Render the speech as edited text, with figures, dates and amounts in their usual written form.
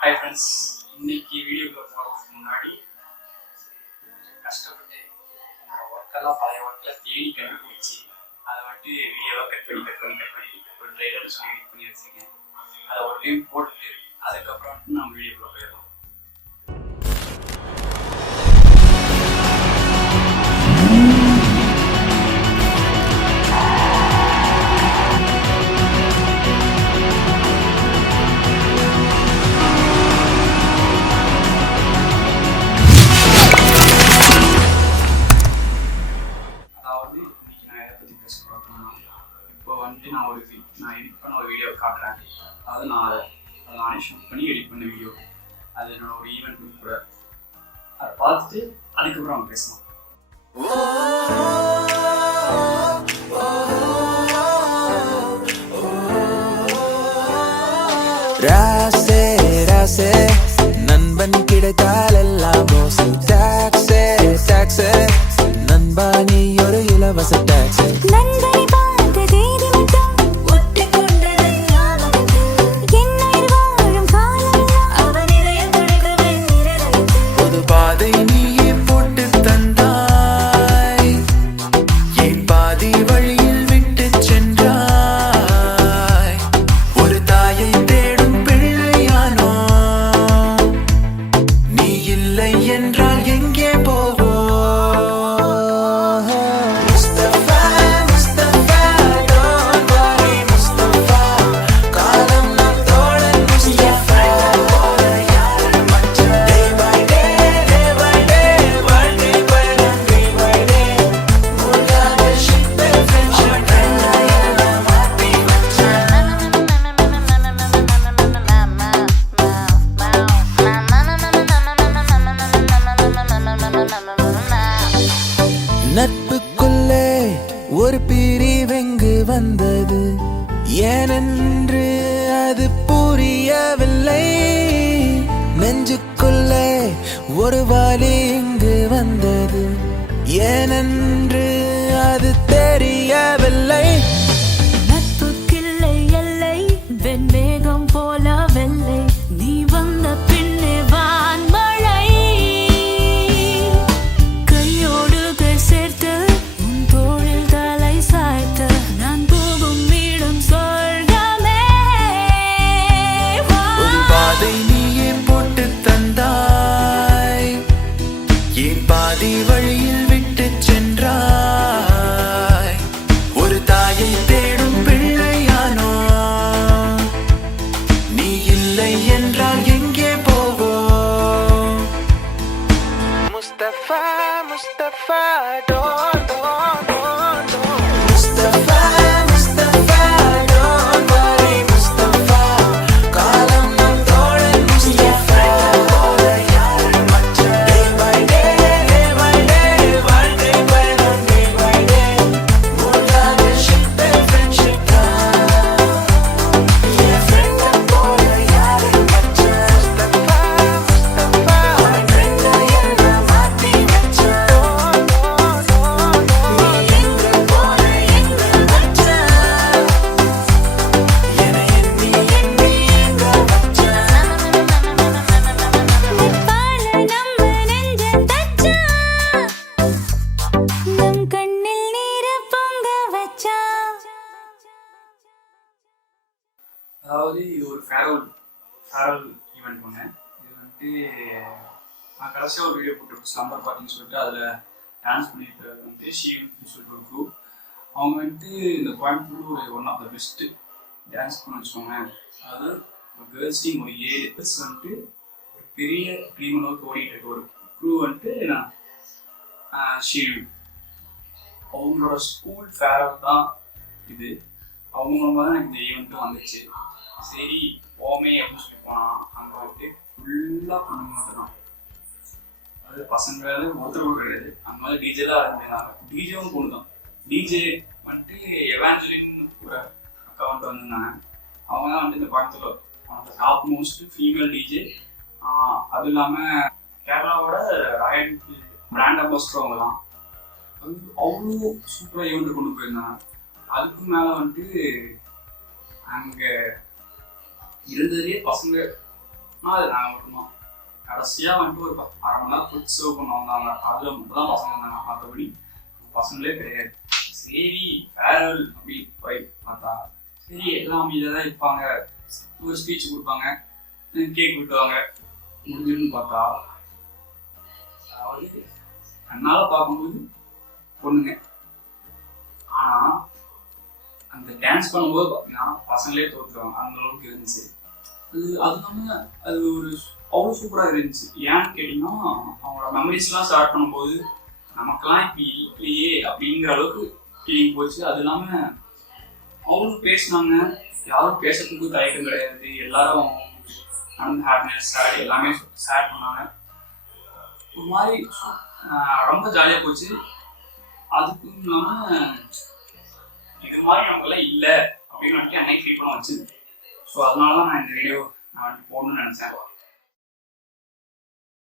Hi friends, இன்னைக்கு வீடியோக்குள்ள போகிறதுக்கு முன்னாடி கஷ்டப்பட்டு ஒர்க்கெல்லாம் பழைய ஒர்க்கில் தேடி கண்டுபிடிச்சி அதை வீடியோவாக கட் பண்ணி ஒரு ட்ரைலர் சொல்லி எடிட் பண்ணி வச்சுருக்கேன். அதை ஒரு டைம் போட்டு அதுக்கப்புறம் நம்ம வீடியோக்குள்ள போயிடலாம். நான் எடிட் பண்ண ஒரு வீடியோ காட்டுறேன். அதாவது நானே ஷூட் பண்ணி எடிட் பண்ண வீடியோ. அது என்னோட ஒரு ஈவெண்ட் கூட. அதை பார்த்துட்டு அதுக்கப்புறம் அவங்க பேசலாம். ராசே ராசே நண்பன் கிடைத்தால் எல்லாம் மோசம். டாக்ஸே டாக்ஸே நண்பா நீ ஒரு இலவச டாக்ஸே. நட்புக்குள்ளே ஒரு பிரிவெங்கு வந்தது, ஏனென்று அது புரியவில்லை. நெஞ்சுக்குள்ளே ஒரு வலி இங்கு வந்தது, ஏனென்று அது தெரியவில்லை. நட்புக்கில்லை எல்லை, வெண்மேகம் போல வெள்ளை, நீ வந்த பின்னே வான்மழை. கையோடு கை சேர்த்து உன் தோளில் தலை சாய்த்து நான் போகும் இடம் சொர்க்கமே. ஒரு பாதை நீயே போட்டு தந்தாய், ஏன் பாதி வழியில் விட்டு சென்றாய். ஒரு தாயை தேடும் பிள்ளையானோ, நீ இல்லை என்றால் எங்கே போவோம். Mustafa Mustafa don't Mustafa Mustafa don't worry Mustafa, காலம் நம் தோழன் முஸ்தபா. Day by day வாழ்க்கை பயணம் day by day, மூழ்காத ship friendship தான். என் friend போல யாரும் மச்சான். முஸ்தபா முஸ்தபா உன் friend என்ன மாத்தி வச்சான். நீ எங்க போன எங்க வச்சான், என்னை எண்ணி எங்க வச்சான். நட்பால நம்ம நெஞ்ச தச்சா, நம் கண்ணில் நீர பொங்க வச்சா. அதாவது இது ஒரு ஃபேரல் ஈவெண்ட் ஒன்று. இது நான் கடைசியாக ஒரு வீடியோ போட்டிருப்பேன் ஸ்லம்பர் பார்ட்டின்னு சொல்லிட்டு. அதில் டான்ஸ் பண்ணிட்டு ஷீவன் சொல்லிட்டு ஒரு குரூப். அவங்க இந்த Coimbatore one of the best dance பண்ண வச்சுக்கோங்களேன். அதாவது ஒரு கேர்ள்ஸ் டீம் ஒரு 7 பேர்ஸ் ஒரு பெரிய டீம் நோக்கி ஓடிட்டு இருக்க ஒரு குரூ நான் ஷீவன். அவங்களோட ஸ்கூல் ஃபேரல் தான் இது. அவங்க மூலமாக தான் எனக்கு இந்த ஈவெண்ட்டும் வந்துச்சு. சரி போமே அப்படின்னு சொல்லி போனால் அங்கே ஃபுல்லாக பொண்ணுங்க மட்டும்தான். அதாவது பசங்க ஒருத்தர் கூட கிடையாது. அங்கே டிஜே தான் இருந்தாங்க. டிஜேவும் பொண்ணு தான். டிஜே எவாஞ்சலின் ஒரு அக்கா வந்திருந்தாங்க. அவங்க தான் இந்த Coimbatore top most female DJ. அது இல்லாமல் கேரளாவோட ராயல் பிராண்ட் அம்பாஸ்டர் அவங்க தான். அது அவ்வளோ சூப்பராக ஈவெண்ட் கொண்டு போயிருந்தாங்க. அதுக்கு மேலே அங்கே இருந்ததுலேயே பசங்க ஆனால் அது நாங்கள் மட்டும்தான். கடைசியாக வந்துட்டு ஒரு 1/2 மணி நேரம் ஃபுட் சர்வ் பண்ண வந்தாங்க. அதில் மட்டும் தான் பசங்க வந்தாங்க, மற்றபடி பசங்களே கிடையாது. சரி ஃபேர்வெல் அப்படி போய் பார்த்தா சரி எல்லாம் அமைதியாக தான் இருப்பாங்க, ஒரு ஸ்பீச் கொடுப்பாங்க, கேக் விட்டுவாங்க, முடிஞ்சுன்னு பார்த்தா அதாவது கண்ணால் பார்க்கும்போது பொண்ணுங்க. ஆனால் அந்த டான்ஸ் பண்ணும்போது பார்த்தீங்கன்னா பசங்களே தோற்றுவாங்க, அந்த அளவுக்கு இருந்துச்சு. அது இல்லாமல் அது ஒரு அவ்வளோ சூப்பராக இருந்துச்சு. ஏன்னு கேட்டிங்கன்னா அவங்களோட மெமரிஸ்லாம் ஸ்டார்ட் பண்ணும்போது நமக்கெல்லாம் இப்போ இல்லையே அப்படிங்கிற அளவுக்கு ஃபீலிங் போச்சு. அது இல்லாமல் அவங்களும் பேசினாங்க, யாரும் பேசுறதுக்கு தயக்கம் கிடையாது. எல்லாரும் நடந்த ஹாப்பினஸ் சேட் எல்லாமே ஷேர் பண்ணாங்க. ஒரு மாதிரி ரொம்ப ஜாலியாக போச்சு. அதுக்கும் இல்லாமல் இது மாதிரி அவங்கெல்லாம் இல்லை அப்படின்னு வந்துட்டு அன்னைக்கு ஃபீல் பண்ண வச்சு. ஸோ அதனால தான் நான் இந்த வீடியோ நான் வந்துட்டு போடணும்னு நினச்சேன்.